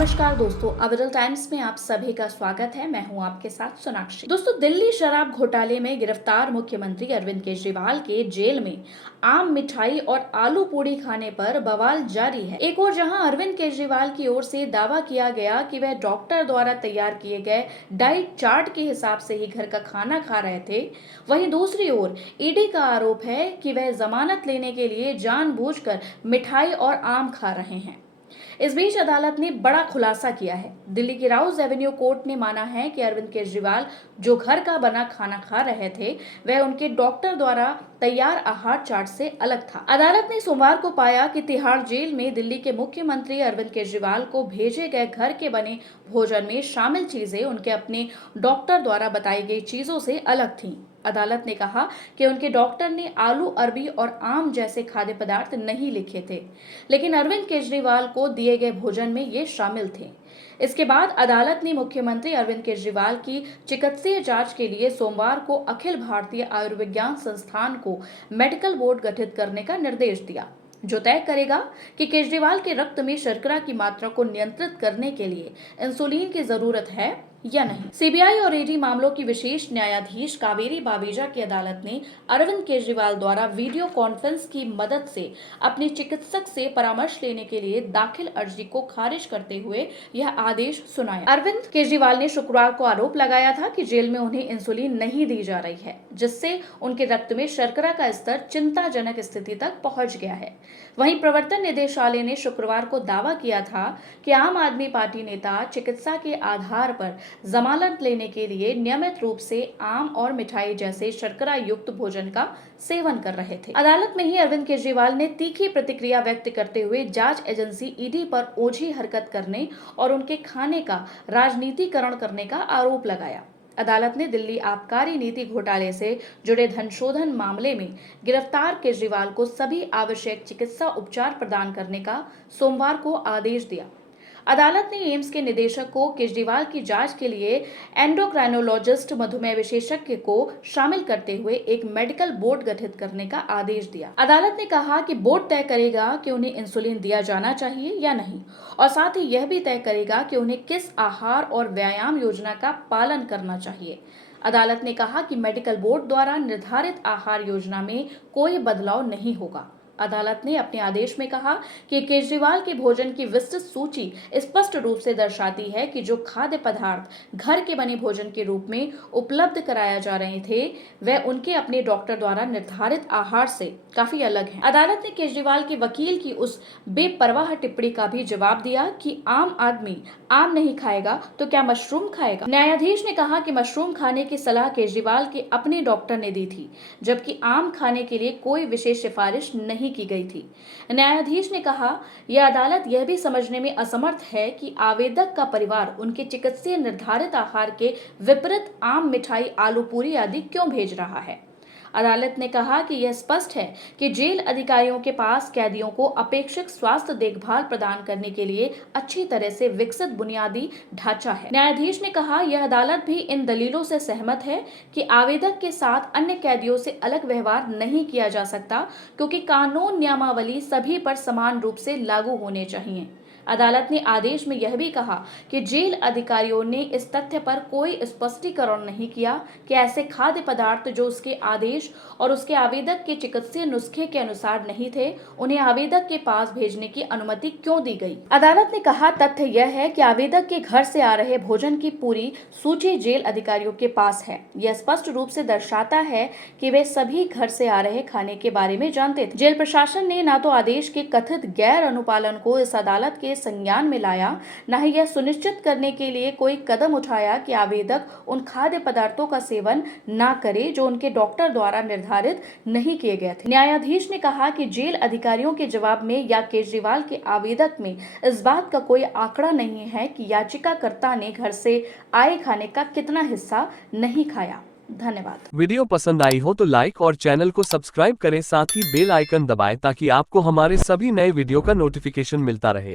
नमस्कार दोस्तों, अविरल टाइम्स में आप सभी का स्वागत है। मैं हूं आपके साथ सोनाक्षी। दोस्तों, दिल्ली शराब घोटाले में गिरफ्तार मुख्यमंत्री अरविंद केजरीवाल के जेल में आम मिठाई और आलू पूड़ी खाने पर बवाल जारी है। एक और जहां अरविंद केजरीवाल की ओर से दावा किया गया कि वह डॉक्टर द्वारा तैयार किए गए डाइट चार्ट के हिसाब से ही घर का खाना खा रहे थे, वहीं दूसरी ओर ईडी का आरोप है कि वह जमानत लेने के लिए जानबूझकर मिठाई और आम खा रहे हैं। इस बीच अदालत ने बड़ा खुलासा किया है। दिल्ली की राउज एवेन्यू कोर्ट ने माना है कि अरविंद केजरीवाल जो घर का बना खाना खा रहे थे, वह उनके डॉक्टर द्वारा तैयार आहार चार्ट से अलग था। अदालत ने सोमवार को पाया कि तिहाड़ जेल में दिल्ली के मुख्यमंत्री अरविंद केजरीवाल को भेजे गए घर के बने भोजन में शामिल चीजें उनके अपने डॉक्टर द्वारा बताई गई चीजों से अलग थीं। अदालत ने कहा कि उनके डॉक्टर ने आलू, अरबी और आम जैसे खाद्य पदार्थ नहीं लिखे थे, लेकिन अरविंद केजरीवाल को दिए गए भोजन में ये शामिल थे। इसके बाद अदालत ने मुख्यमंत्री अरविंद केजरीवाल की चिकित्सीय जांच के लिए सोमवार को अखिल भारतीय आयुर्विज्ञान संस्थान को मेडिकल बोर्ड गठित करने का निर्देश दिया, जो तय करेगा कि केजरीवाल के रक्त में शर्करा की मात्रा को नियंत्रित करने के लिए इंसुलिन की जरूरत है या नहीं। सीबीआई और ईडी मामलों की विशेष न्यायाधीश कावेरी बावेजा की अदालत ने अरविंद केजरीवाल द्वारा वीडियो कॉन्फ्रेंस की मदद से अपने चिकित्सक से परामर्श लेने के लिए दाखिल अर्जी को खारिज करते हुए यह आदेश सुनाया। अरविंद केजरीवाल ने शुक्रवार को आरोप लगाया था कि जेल में उन्हें इंसुलिन नहीं दी जा रही है, जिससे उनके रक्त में शर्करा का स्तर चिंताजनक स्थिति तक पहुंच गया है। वहीं प्रवर्तन निदेशालय ने शुक्रवार को दावा किया था कि आम आदमी पार्टी नेता चिकित्सा के आधार पर जमानत लेने के लिए नियमित रूप से आम और मिठाई जैसे शर्करा युक्त भोजन का सेवन कर रहे थे। अदालत में ही अरविंद केजरीवाल ने तीखी प्रतिक्रिया व्यक्त करते हुए जांच एजेंसी ईडी पर ओझी हरकत करने और उनके खाने का राजनीतिकरण करने का आरोप लगाया। अदालत ने दिल्ली आबकारी नीति घोटाले से जुड़े धनशोधन मामले में गिरफ्तार केजरीवाल को सभी आवश्यक चिकित्सा उपचार प्रदान करने का सोमवार को आदेश दिया। अदालत ने एम्स के निदेशक को केजरीवाल की जांच के लिए एंडोक्राइनोलॉजिस्ट, मधुमेह विशेषज्ञ को शामिल करते हुए एक मेडिकल बोर्ड गठित करने का आदेश दिया। अदालत ने कहा कि बोर्ड तय करेगा कि उन्हें इंसुलिन दिया जाना चाहिए या नहीं, और साथ ही यह भी तय करेगा कि उन्हें किस आहार और व्यायाम योजना का पालन करना चाहिए। अदालत ने कहा कि मेडिकल बोर्ड द्वारा निर्धारित आहार योजना में कोई बदलाव नहीं होगा। अदालत ने अपने आदेश में कहा कि केजरीवाल के भोजन की विस्तृत सूची स्पष्ट रूप से दर्शाती है कि जो खाद्य पदार्थ घर के बने भोजन के रूप में उपलब्ध कराया जा रहे थे, वह उनके अपने डॉक्टर द्वारा निर्धारित आहार से काफी अलग हैं। अदालत ने केजरीवाल के वकील की उस बेपरवाह टिप्पणी का भी जवाब दिया कि आम आदमी आम नहीं खाएगा तो क्या मशरूम खाएगा। न्यायाधीश ने कहा कि मशरूम खाने की सलाह केजरीवाल के अपने डॉक्टर ने दी थी, जबकि आम खाने के लिए कोई विशेष सिफारिश नहीं की गई थी। न्यायाधीश ने कहा, यह अदालत यह भी समझने में असमर्थ है कि आवेदक का परिवार उनके चिकित्सीय निर्धारित आहार के विपरीत आम मिठाई, आलू पूरी आदि क्यों भेज रहा है। अदालत ने कहा कि यह स्पष्ट है कि जेल अधिकारियों के पास कैदियों को अपेक्षित स्वास्थ्य देखभाल प्रदान करने के लिए अच्छी तरह से विकसित बुनियादी ढांचा है। न्यायाधीश ने कहा, यह अदालत भी इन दलीलों से सहमत है कि आवेदक के साथ अन्य कैदियों से अलग व्यवहार नहीं किया जा सकता, क्योंकि कानून नियमावली सभी पर समान रूप से लागू होने चाहिए। अदालत ने आदेश में यह भी कहा कि जेल अधिकारियों ने इस तथ्य पर कोई स्पष्टीकरण नहीं किया कि ऐसे खाद्य पदार्थ जो उसके आदेश और उसके आवेदक के चिकित्सीय नुस्खे के अनुसार नहीं थे, उन्हें आवेदक के पास भेजने की अनुमति क्यों दी गई। अदालत ने कहा, तथ्य यह है कि आवेदक के घर से आ रहे भोजन की पूरी सूची जेल अधिकारियों के पास है। यह स्पष्ट रूप से दर्शाता है कि वे सभी घर से आ रहे खाने के बारे में जानते थे। जेल प्रशासन ने न तो आदेश के कथित गैर अनुपालन को इस अदालत के संज्ञान में लाया, न ही यह सुनिश्चित करने के लिए कोई कदम उठाया कि आवेदक उन खाद्य पदार्थों का सेवन न करे जो उनके डॉक्टर द्वारा निर्धारित नहीं किए गए थे। न्यायाधीश ने कहा कि जेल अधिकारियों के जवाब में या केजरीवाल के आवेदक में इस बात का कोई आंकड़ा नहीं है कि याचिकाकर्ता ने घर से आए खाने का कितना हिस्सा नहीं खाया। धन्यवाद। वीडियो पसंद आई हो तो लाइक और चैनल को सब्सक्राइब करें, साथ ही बेल आइकन दबाएं ताकि आपको हमारे सभी नए वीडियो का नोटिफिकेशन मिलता रहे।